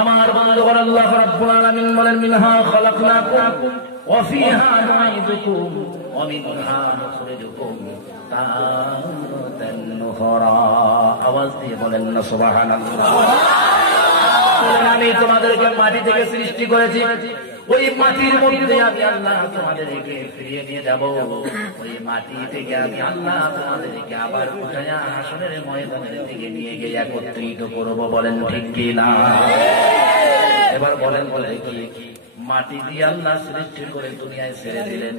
আমার বন্ধুগণ, আল্লাহ রাব্বুল আলামিন বলেন, মিনহা খালাকনাকুম ওয়া ফিহা নুঈদুকুম ওয়া মিনহা নুখরিজুকুম তারাতান উখরা। আওয়াজ দিয়ে বলেন না সুবহানাল্লাহ। আমি তোমাদেরকে মাটি থেকে সৃষ্টি করেছি, ওই মাটির মধ্যে আমি আল্লাহ তোমাদেরকে ফিরিয়ে নিয়ে যাব। ওই মাটি থেকে আমি আল্লাহ তোমাদেরকে আবার উঠায়া হাসরের ময়দানের দিকে নিয়ে গিয়ে একত্রিত করব। বলেন ঠিক কি না? এবার বলেন বলে কি মাটি দিয়ে আল্লাহ সৃষ্টি করে দুনিয়ায় ছেড়ে দিলেন,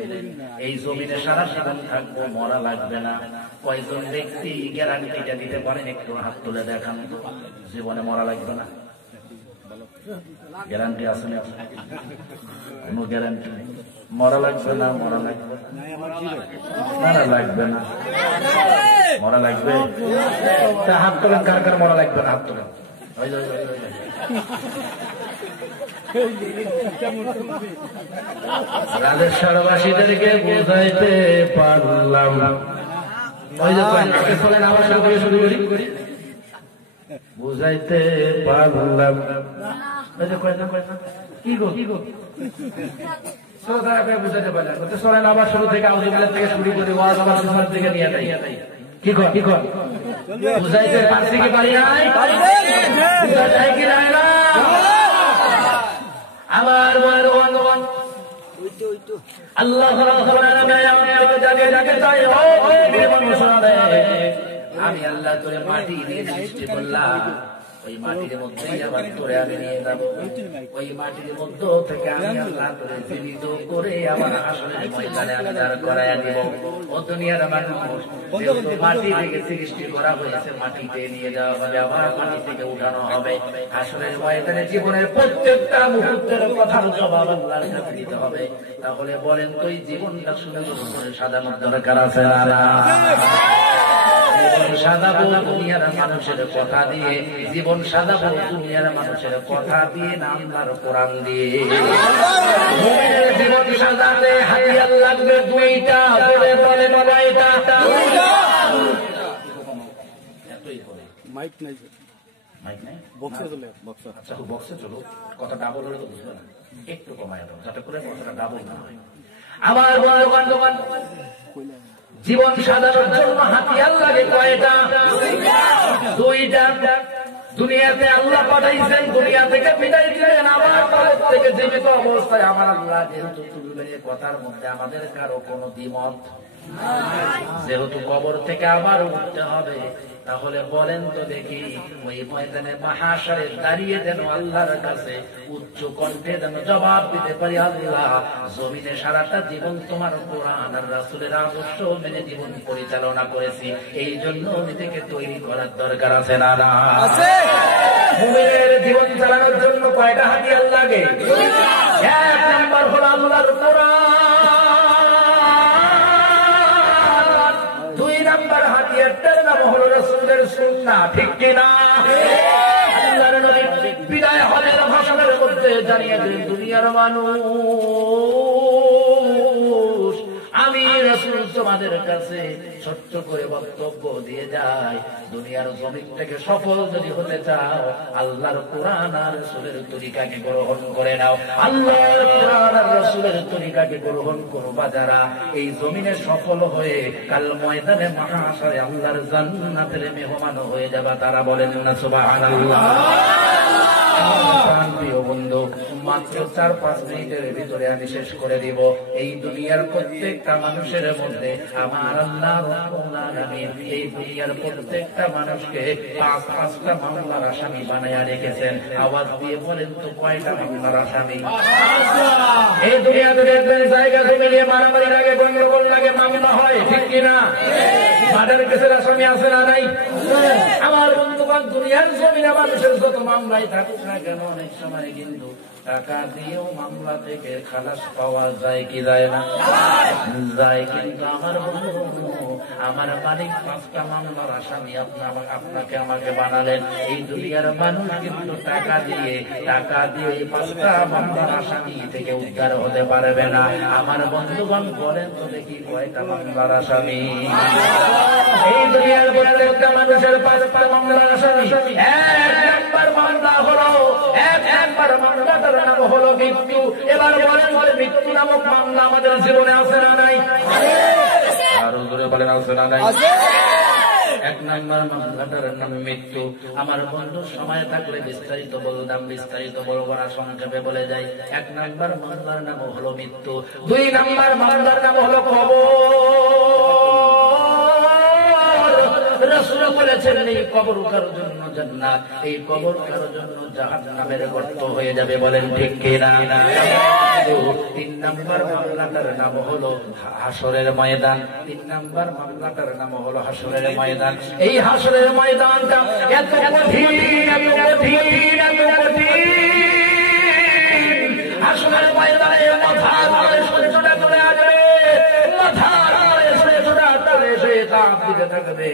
এই জমিনে সারা জীবন থাকবো, মরা লাগবে না। কয়জন ব্যক্তি গ্যারান্টিটা দিতে পারেন? একটু হাত তুলে দেখান তো, জীবনে মরা লাগবে না। গ্যারান্টি আছে না? কোন গ্যারান্টি নেই। মরা লাগবে না, মরা লাগবে মরা লাগবে না, মরা লাগবে। হাত তোলেন, কার কার মরা লাগবে না? হাত তোলেন। রাজেশ্বরবাসীদেরকে বুঝাইতে পারলাম। ওই যে চলেন আবার শুরু করি, বুঝাইতে পারলাম। কি গো কি গো বুঝাইতে পারলাম। চলেন আবার শুরু থেকে আউযুবিল্লাহ থেকে শুরু করি, ওয়াজ আবার শুরুর দিকে নিয়ে যাই। কি কর কি কর বুঝাইতে পারছি কি পারি নাই? বুঝাই কি নাই না? আমার বন্ধুগণ, আল্লাহ আমি আল্লাহ তোরে মাটি দিয়ে সৃষ্টি করলাম, ওই মাটির মধ্যেই আবার তোরে আমি নিয়ে যাবো। ওই মাটির মধ্য থেকে আমি আল্লাহ তোরে জীবিত করে আবার আসলে ময়দানে আমি দাঁড় করাইয়া দিব। ও দুনিয়ার মানুষ, মাটি থেকে সৃষ্টি করা হয়েছে, মাটিতে নিয়ে যাওয়া হবে, আবার মাটি থেকে উঠানো হবে। আসলে ময়দানে জীবনের প্রত্যেকটা মুহূর্তের কথার জবাব আল্লাহর কাছে দিতে হবে। তাহলে বলেন তো, এই জীবনটা শুনে করে সাজানোর দরকার আছে না? জীবন সাজাবো দুনিয়ার মানুষের কথা দিয়ে, জীবন সাজাবো দুনিয়ার মানুষের কথা দিয়ে না আল্লাহর কোরআন দিয়ে। জীবন সাজাতে হাতিয়ার লাগবে দুইটা, বলে বলে বলে এটা মাইক নাই, মাইক নাই, বক্সে চলে। আচ্ছা বক্সে চলো, কথা ডাবল হলে তো বুঝবে না, একটু কমায় দাও যাতে করে কথাটা ডাবল না হয়। আমার বন্ধুবান্ধব, জীবন সাজানোর জন্য হাতিয়ার লাগে কয়টা? দুইটা। দুনিয়াতে আল্লাহ পাঠাইছেন, দুনিয়া থেকে বিদায় দিলেন, আবার কবর থেকে জীবিত অবস্থায় আমার আল্লাহ যেহেতু তুলবেন, কথার মধ্যে আমাদের কারো কোনো দ্বিমত। যেহেতু কবর থেকে আবার উঠতে হবে, তাহলে বলেন তো দেখি, ওই ময়দানে মাহশরে দাঁড়িয়ে যেন আল্লাহর কাছে উচ্চ কণ্ঠে যেন জবাব দিতে পারি, আল্লাহ জমিনে সারাটা জীবন তোমার কোরআন আর রাসূলের আদর্শ মেনে জীবন পরিচালনা করেছি, এই জন্য নিজেকে তৈরি করার দরকার আছে না? আছে। মুমিনের জীবন চালানোর জন্য কয়টা হাতিয়ার লাগে? এক নাম্বার হলো আল্লাহর কোরআন, দুই নাম্বার হাতিয়ারটার নাম হলো রাসূলের সুন্নাহ। ঠিক কিনা? আল্লাহর নবী বিদায় হজের ভাষণের মধ্যে জানিয়ে দিলেন, দুনিয়ার মানুষ, আমি রাসূল তোমাদের কাছে ছোট্ট করে বক্তব্য দিয়ে যাই, দুনিয়ার জমিন থেকে সফল যদি হতে চাও, আল্লাহর কোরআন আর রাসূলের তরিকাকে গ্রহণ করে নাও। আল্লাহর কোরআন আর রাসূলের তরিকাকে গ্রহণ করবা যারা, এই জমিনে সফল হয়ে কাল ময়দানে মাহশরে আল্লাহর জান্নাতের মেহমান হয়ে যাবা। তারা বলেন না সুবহানাল্লাহ। প্রিয় বন্ধু, মাত্র 4-5 মিনিটের ভিতরে আমি শেষ করে দিব। এই দুনিয়ার প্রত্যেকটা মানুষের মধ্যে আমার আল্লাহ রাব্বুল আলামিন এই দুনিয়ার প্রত্যেকটা মানুষকে 5-5টা মামলার আসামি বানায়া রেখেছেন। আওয়াজ দিয়ে বলেন তো কয়টা মামলার আসামি? এই দুনিয়াতে দেখবেন জায়গা জমি নিয়ে মারামারি লাগে, গন্ডগোল লাগে, মামলা হয়। ঠিক কিনা? মার্ডার কেসের আসামি আছে না নাই? আমার বন্ধুগণ, দুনিয়ার জমিনে মানুষের যত মামলাই থাকুক না কেন, অনেক সময় কিন্তু টাকা দিয়েও মামলা থেকে খালাস পাওয়া যায় কি যায় না? যায়। কিন্তু আমার বন্ধু, আমার মালিক 5টা মামলার আসামি আপনাকে আমাকে বানালেন। এই দুনিয়ার মানুষ কিন্তু টাকা দিয়ে এই 5টা মামলার আসামি থেকে উদ্ধার হতে পারবে না। আমার বন্ধুগণ, বলেন তো দেখি কয়টা মামলার আসামি? এই দুনিয়ার প্রত্যেকটা মানুষের 5টা মামলার আসামি। এক নাম্বার মামলা হলো, এক মৃত্যু। এবার বলেন মৃত্যু নামক মামলা আমাদের জীবনে আছে না নাই? আরো জোরে বলেন আছে না নাই? এক নম্বর মামলাটার নাম মৃত্যু। আমার বন্ধু সময় থাকলে বিস্তারিত বলতাম, বিস্তারিত বলবো না, সংক্ষেপে বলে যাই। এক নম্বর মামলার নাম হলো মৃত্যু। দুই নম্বর মামলার নাম হলো কবর। রাসূল বলেছেন এই কবর কারোর জন্য জান্নাত, এই কবর কারোর জন্য জাহান্নামের গর্ত হয়ে যাবে। বলেন ঠিক কিনা? তিন নম্বর মামলাটার নাম হলো হাসরের ময়দান। তিন নম্বর মামলাটার নাম হলো হাসরের ময়দান। এই হাসরের ময়দানটা এত কঠিন, এত কঠিন, এত কঠিন। হাসরের ময়দানে মাথার উপরে সূর্যটা চলে আসবে, মাথার উপরে সূর্যটা চলে এসে তাপ দিতে থাকবে।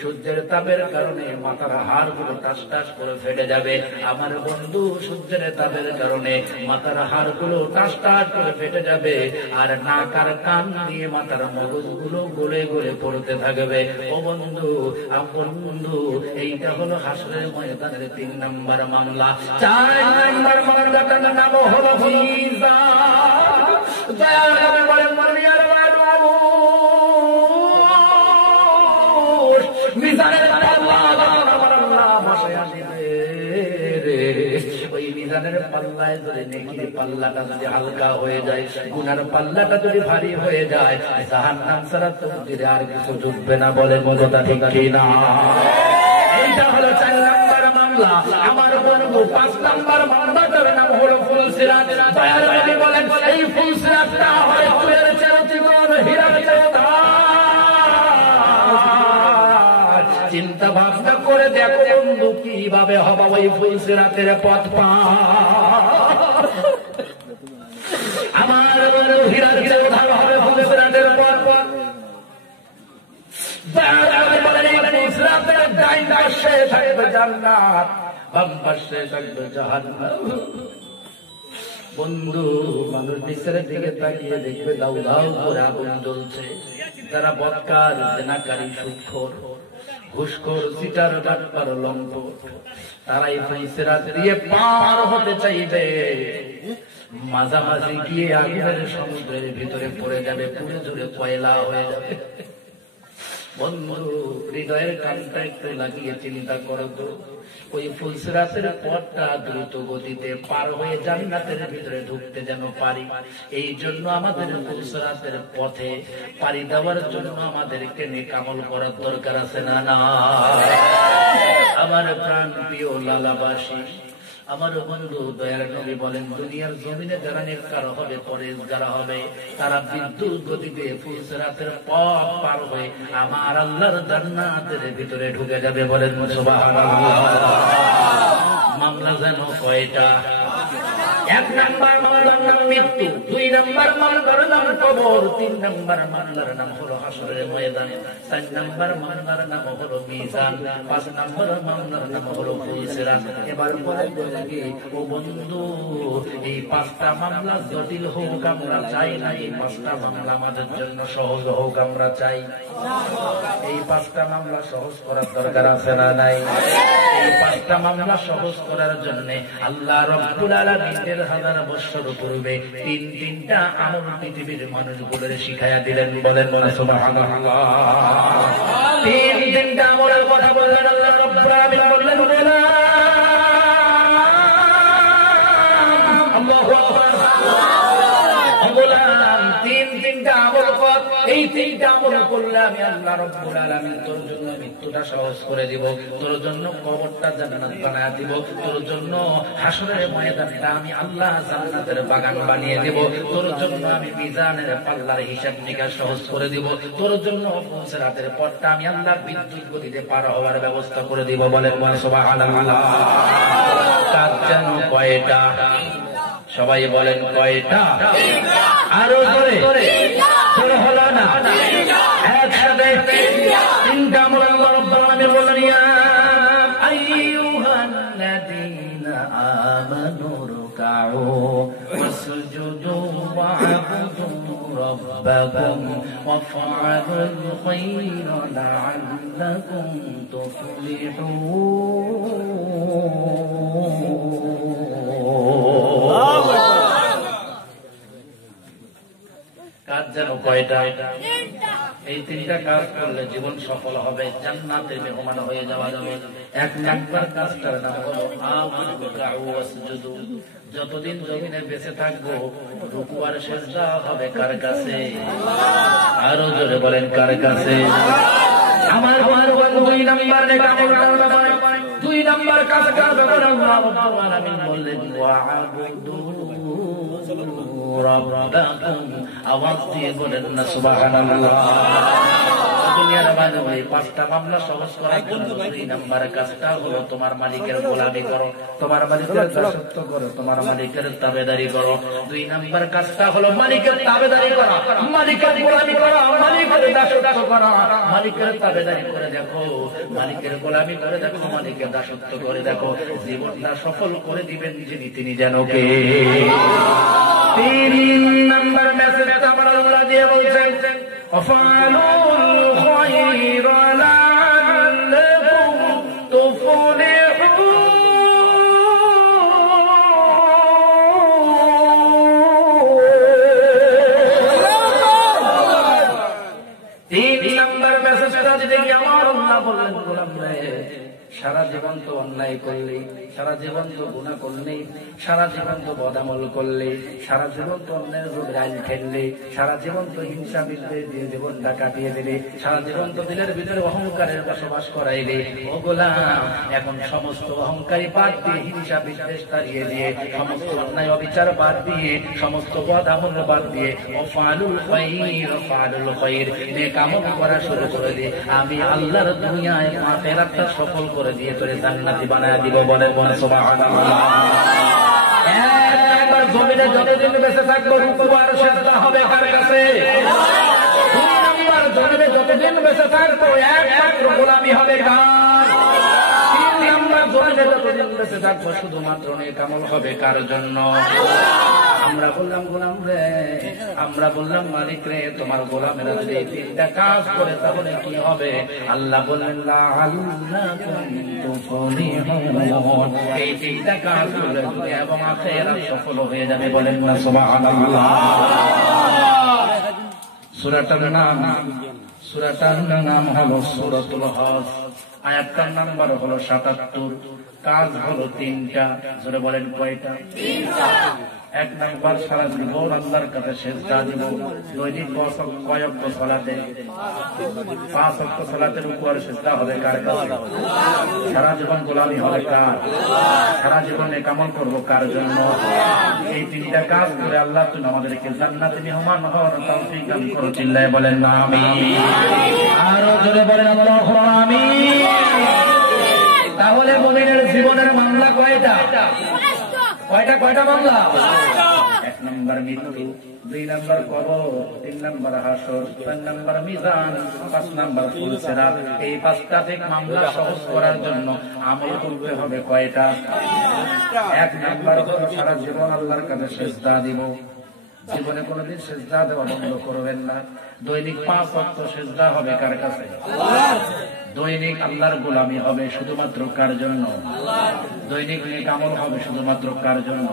সূর্যের তাপের কারণে মাথার হাড়গুলো টাস টাস করে ফেটে যাবে। আমার বন্ধু সূর্যের তাপের কারণে মাথার হাড়গুলো টাস টাস করে ফেটে যাবে, আর নাক আর কান দিয়ে মাথার মগজগুলো গলে গলে পড়তে থাকবে। ও বন্ধু, আপন বন্ধু, এইটা হলো হাসরের ময়দানের তিন নম্বর মামলা। চার নম্বর মামলাটার নাম হলো মিজান। দয়াল নবী বলেন মরিয়ার মিজানের পাল্লা আমার আল্লাহ বসায়া দিবে রে। ওই মিজানের পাল্লায় যদি নেকির পাল্লাটা যদি হালকা হয়ে যায়, গুনার পাল্লাটা যদি ভারী হয়ে যায়, জাহান্নাম ছাড়া তোমাদের আর কিছু জুটবে না। বলে মজাটা ঠিক কিনা? এইটা হলো চার নম্বর মামলা। আমার বন্ধু পাঁচ নম্বর মামলাটার নাম হলো ফুলসিরাত। দয়াল নবী বলেন এই ফুলসিরাতটা হয় ফুলের চেয়ে চিকন, হীরার চেয়ে চিন্তা ভাবনা করে দেখো বন্ধু কিভাবে হবে ওই ফুলসিরাতের পথ পার। আমার বন্ধু হীরার চেয়ে উধার হবে ফুলসিরাতের পথ পার। ফুলসিরাতের ডাইন পাশে থাকবে জান্নাত, বাম পাশে থাকবে জাহান্নাম। বন্ধু মানুষ নিচের দিকে তাকিয়ে দেখবে দাউ দাউ করে আগুন জ্বলছে। যারা বদকার, জেনাকারী, সুদখোর, ঘুষখোর, চিটার, ডাক্তার, লম্পট, তারাই ফুলসিরাত দিয়ে পার হতে চাইবে। মাঝামাঝি গিয়ে আগুনের সমুদ্রের ভিতরে পড়ে যাবে, পুড়ে জুড়ে কয়লা হয়ে যাবে। বন্ধু হৃদয়ের কানটা একটু লাগিয়ে চিন্তা করো তো, ওই ফুলসিরাতের পথটা দ্রুত গতিতে পার হয়ে জান্নাতের ভিতরে ঢুকতে যেন পারি। এই জন্য আমাদের ফুলসিরাতের পথে পাড়ি দেওয়ার জন্য আমাদেরকে নেক আমল করার দরকার আছে না? না। আমার প্রাণ প্রিয় লালাবাসী, আমার বন্ধু দয়ার নবী বলেন দুনিয়ার জমিনে যারা নেককার হবে, পরেজগার হবে, তারা বিদ্যুৎ গতিতে ফুলসিরাতের পথ পার হয়ে আমার আল্লাহর জান্নাতের ভিতরে ঢুকে যাবে। বলেন সুবহানাল্লাহ। মামলা যেন কয়টা? এক নম্বর মামলার নাম মৃত্যু, দুই নম্বর মামলার নাম কবর, তিন নম্বর মামলার নাম হলো হাসরের ময়দান, চার নম্বর মামলার নাম হলো মিজান, পাঁচ নম্বর মামলার নাম হলো ফুলসিরাত। এবার বলে কি ও বন্ধু, এই পাঁচটা মামলা জটিল হোক আমরা চাই না, এই পাঁচটা মামলা আমাদের জন্য সহজ হোক আমরা চাই। এই পাঁচটা মামলা সহজ করার দরকার আছে না নাই? এই পাঁচটা মামলা সহজ করার জন্য আল্লাহ রাব্বুল আলামিন 1000 বছর পূর্বে তিনটা আমল পৃথিবীর মানুষগুলোর শিখায়া দিলেন। বলেন সুবহানাল্লাহ। তিনটা আমলের কথা বললেন আল্লাহ রাব্বুল আলামিন। বললেন আল্লাহু আকবার। তিনটা আমল কর, এই তিনটা আমল করলে আমি আল্লাহ রাব্বুল আলামিন তোর জন্য মৃত্যুটা সহজ করে দিব, তোর জন্য কবরটা জান্নাত বানায় দিব, তোর জন্য হাসরের ময়দানটা আমি আল্লাহ জান্নাতের বাগান বানিয়ে দিব, তোর জন্য আমি মিজানের পাল্লার হিসাব নিকাশ সহজ করে দিব, তোর জন্য ফুলসিরাতের পথটা আমি আল্লাহর বিদ্যুৎ গতিতে পার হওয়ার ব্যবস্থা করে দিব। বলেন সুবহানাল্লাহ। কাজ যেন কয়টা? সবাই বলেন কয়টা? আরো জোরে হলো না? একসাথে তিনটা আমল আল্লাহ রাব্বুল আলামিন বললেন ইয়া আইয়ুহাল্লাযীনা আমানু রুকউ ওয়াসজুদু ওয়া'বুদু রাব্বাকুম ওয়াফআলুল খায়রা লা'আল্লাকুম তুফলিহুন। কয়টা? এই তিনটা কাজ করলে জীবন সফল হবে, জান্নাতে মেহমান হয়ে যাওয়া যাবে। এক নাম্বার কাজটার নাম হলো যতদিন জমিনে বেঁচে থাকবো রুকু আর সিজদা হবে কার কাছে? আরো জোরে বলেন কার কাছে? আমার দুই নাম্বার দুই নাম্বার কাজ করবে আল্লাহ রাব্বুল আলামিন বললেন ওয়া'বুদু রাব্বাকুম। আওয়াজ দিয়ে বলেন না সুবহানাল্লাহ। দুনিয়ার বাজারে পাঁচটা মামলা সহজ করার জন্য দুই নাম্বার কাজটা হলো তোমার মালিকের গোলামি করো, তোমার মালিকের দাসত্ব করো, তোমার মালিকের তাবেদারি করো। দুই নাম্বার কাজটা হলো মালিকের তাবেদারি করা, মালিকের গোলামি করা, মালিকের দাসত্ব করা, মালিকের তাবেদারি করে দেখো, মালিকের গোলামি করে দেখো, মালিকের দাসত্ব করে দেখো, জীবনটা সফল করে দিবেন যিনি তিনি যেন কে। তিন নাম্বার মেসেজটা আমার আল্লাহ দিয়ে বলছেন وفعلوا الخير لعلكم تفلحون। তিন নম্বর মেসেজটা দেখি আমার আল্লাহ বললেন গোলাম রে, সারা জীবন তো অন্যায় করলি, সারা জীবন তো গুনাহ করলি, সারা জীবন তো বদামল করলি, সারা জীবন তো অন্যের রোগের আইন খেললি, সারা জীবন তো হিংসা বিদ্বেষ দিয়ে জীবনটা কাটিয়ে দিলি, সারা জীবন তো দিলের ভিতরে অহংকারের বসবাস করাইলি। ও গোলাম, এখন সমস্ত অহংকারী বাদ দিয়ে, হিংসা বিদ্বেষ তাড়িয়ে দিয়ে, সমস্ত অন্যায় অবিচার বাদ দিয়ে, সমস্ত বদামল বাদ দিয়ে ওয়াফালুল খায়র, নেক আমল করা শুরু করে দিয়ে আমি আল্লাহর দুনিয়ায় আখিরাতটা সফল করে দিয়ে তোরে জান্নাতি বানায় দিব। বলে বলে সুবহানাল্লাহ। একবার জমিনে যতদিন বেঁচে থাকবো রুকু আর সিজদা হবে কার কাছে? দুই নাম্বার জমিনে যতদিন বেঁচে থাকবো একমাত্র গোলামি হবে কার? তিন নাম্বার জমিনে যতদিন বেঁচে থাকবো শুধুমাত্র নেক আমল হবে কার জন্য? আমরা বললাম গোলাম রে, আমরা বললাম মালিক রে, তোমার গোলামেরা যদি এই তিনটা কাজ করে তাহলে কি হবে? আল্লাহ বললেন লাআল্লাকুম তুফলিহুন। এই তিনটা কাজ করলে দুনিয়া এবং আখিরাত সফল হয়ে যাবে। বলেন না সুবহানাল্লাহ। সূরাটার নাম হলো সূরাতুল হজ, আয়াতটার নাম্বার হলো ৭৭, কাজ হলো তিনটা। জোরে বলেন কয়টা? এক নাম্বার সারা জীবন আল্লাহর কাছে সিজদা দিব, দৈনিক কয়েক সালাতে 5 ওয়াক্ত সালাতের উপর সিজদা হবে কার কাছে? সারা জীবন গোলামি হবে কার? সারা জীবন নেক আমল করব কার জন্য? এই তিনটা কাজ করে আল্লাহ তুমি আমাদেরকে জান্নাতে মেহমান হওয়ার তৌফিক দান করো। চিল্লায়ে বলেন না আমিন। আরো জোরে বলেন আল্লাহুম্মা আমিন। তাহলে মুমিনের জীবনের মামলা কয়টা? কয়টা মামলা? এক নম্বর মৃত্যু, দুই নম্বর কবর, তিন নম্বর হাসর, চার নম্বর মিজান, 5 নম্বর ফুলসিরাত। এই 5টা থেকে মামলা সহজ করার জন্য আমল করতে হবে কয়টা? এক নম্বর হলো সারা জীবন আল্লাহর কাছে সিজদা দিব, জীবনে কোনদিন সিজদা দেওয়া বন্ধ করবেন না। দৈনিক 5 ওয়াক্ত সিজদা হবে কার কাছে? দৈনিক আল্লাহর গোলামি হবে শুধুমাত্র কার জন্য? দৈনিক নেক আমল হবে শুধুমাত্র কার জন্য?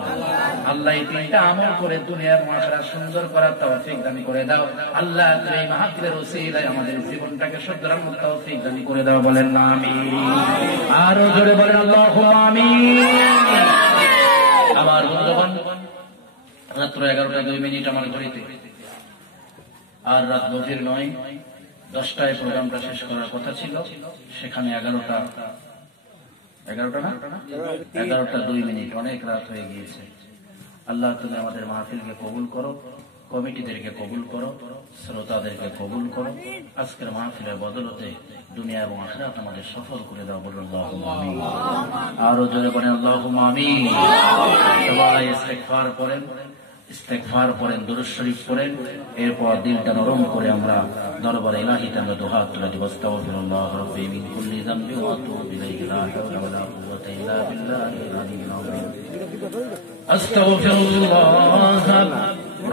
আল্লাহ এই তিনটা আমল করে দুনিয়ার আখিরাত সুন্দর করার তৌফিক দান করে দাও। আল্লাহ এই মাহফিলের ওসিলায় আমাদের জীবনটাকে সুন্দর তৌফিক দান করে দাও। বলেন না আমিন। আরো জোরে বলেন আল্লাহুম্মা আমিন। আমার বন্ধুগণ, রাত 11টা 2 আমার ঘড়িতে, আর রাত গভীর নয়, 10টায় প্রোগ্রামটা শেষ করার কথা ছিল, সেখানে 11টা না 11টা 2 অনেক রাত হয়ে গিয়েছে। আল্লাহ তুমি আমাদের মাহফিলকে কবুল করো, কমিটিদেরকে কবুল করো, শ্রোতাদেরকে কবুল করো। আজকের মাহফিলের বদলতে দুনিয়া এবং আখিরাত আমাদের সফল করে দাও। বলুন আল্লাহুম্মা আমিন। আরো জোরে বলেন আল্লাহুম্মা আমিন। সবাই ইস্তেগফার পড়েন, দুরূদ শরীফ পড়েন, এরপর দিলটা নরম করে আমরা দরবারে ইলাহিতে আমরা দুহাত তুলে দিব। আস্তাগফিরুল্লাহ রাব্বি মিন কুল্লি যামবি ওয়া আতুবু ইলাইহি লা হাওলা ওয়া লা কুওয়াতা ইল্লা বিল্লাহিল আলিয়্যিল আযীম। আস্তাগফিরুল্লাহ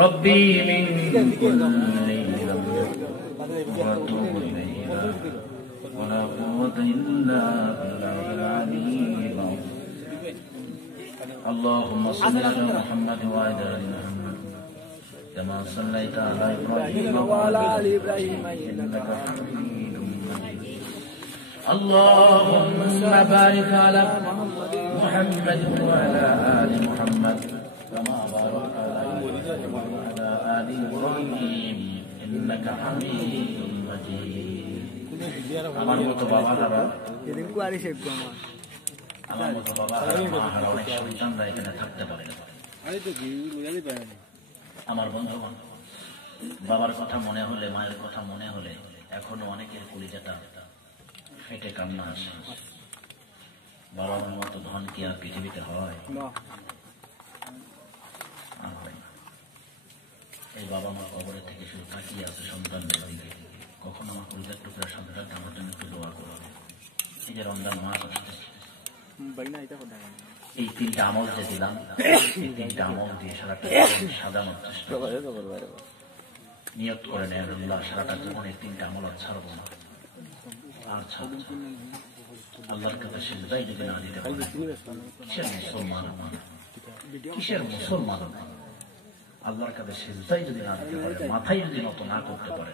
রাব্বি মিন কুল্লি যামবি ওয়া আতুবু ইলাইহি ওয়া লা কুওয়াতা ইল্লা বিল্লাহিল আলিয়্যিল আযীম। اللهم صل على محمد وعلى آل محمد كما صليت على إبراهيم وعلى آل إبراهيم إنك حميد مجيد اللهم بارك على محمد وعلى آل محمد كما باركت على إبراهيم وعلى آل إبراهيم إنك حميد مجيد আমার মতো বাবারা আমার মতো বাবারা মাহারা অনেক সন্তানরা এখানে থাকতে পারে না। আমার বন্ধুগণ, বাবার কথা মনে হলে, মায়ের কথা মনে হলে এখনো অনেকের কলিজাটা ফেটে কান্না আসে। বাবার মতো ধন কি আর পৃথিবীতে হয়? আর হয় না। এই বাবা মা কবরের থেকে শুধু তাকিয়ে আছে সন্তানদের দিকে। কখনো আমার কলিজার টুকরা সন্তানটা আমার জন্য একটু দোয়া করবে। এই যে রমজান মাস আসতেছে, এই তিনটা আমল যে দিলাম, এই তিনটা আমল দিয়ে সারাটা সাজানোর চেষ্টা নিয়ত করে নেন, আল্লাহ সারাটা জীবন এই তিনটা আমল আর ছাড়বো না, আর ছাড়ব আল্লাহর কাছে সিজদাই যদি না দিতে পারে কিসের মুসলমান, কিসের মুসলমান? আল্লাহর কাছে সিজদাই যদি না দিতে পারে, মাথায় যদি নত না করতে পারে,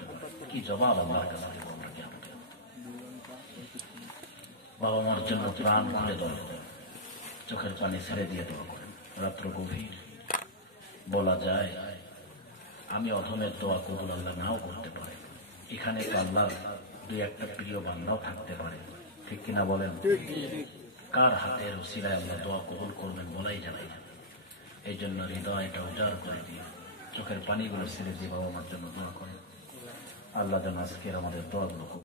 কি জবাব আল্লাহর কাছে দেব আমরা? বাবা মার জন্য প্রাণ খুলে দোয়া করেন, চোখের পানি ছেড়ে দিয়ে দোয়া করেন। রাত্র গভীর, বলা যায় আমি অধমের দোয়া কবুল আল্লাহ নাও করতে পারে। এখানে তো আল্লাহর দুই একটা প্রিয় বান্দাও থাকতে পারে, ঠিক কিনা বলেন? কার হাতের উসিলায় আল্লাহ দোয়া কবুল করবেন বলাই জানাই না। এই জন্য হৃদয়টা উজাড় করে দিয়ে চোখের পানিগুলো ছেড়ে দিয়ে বাবা মার জন্য দোয়া করেন। আল্লাহ যেন আজকের আমাদের দোয়াগুলো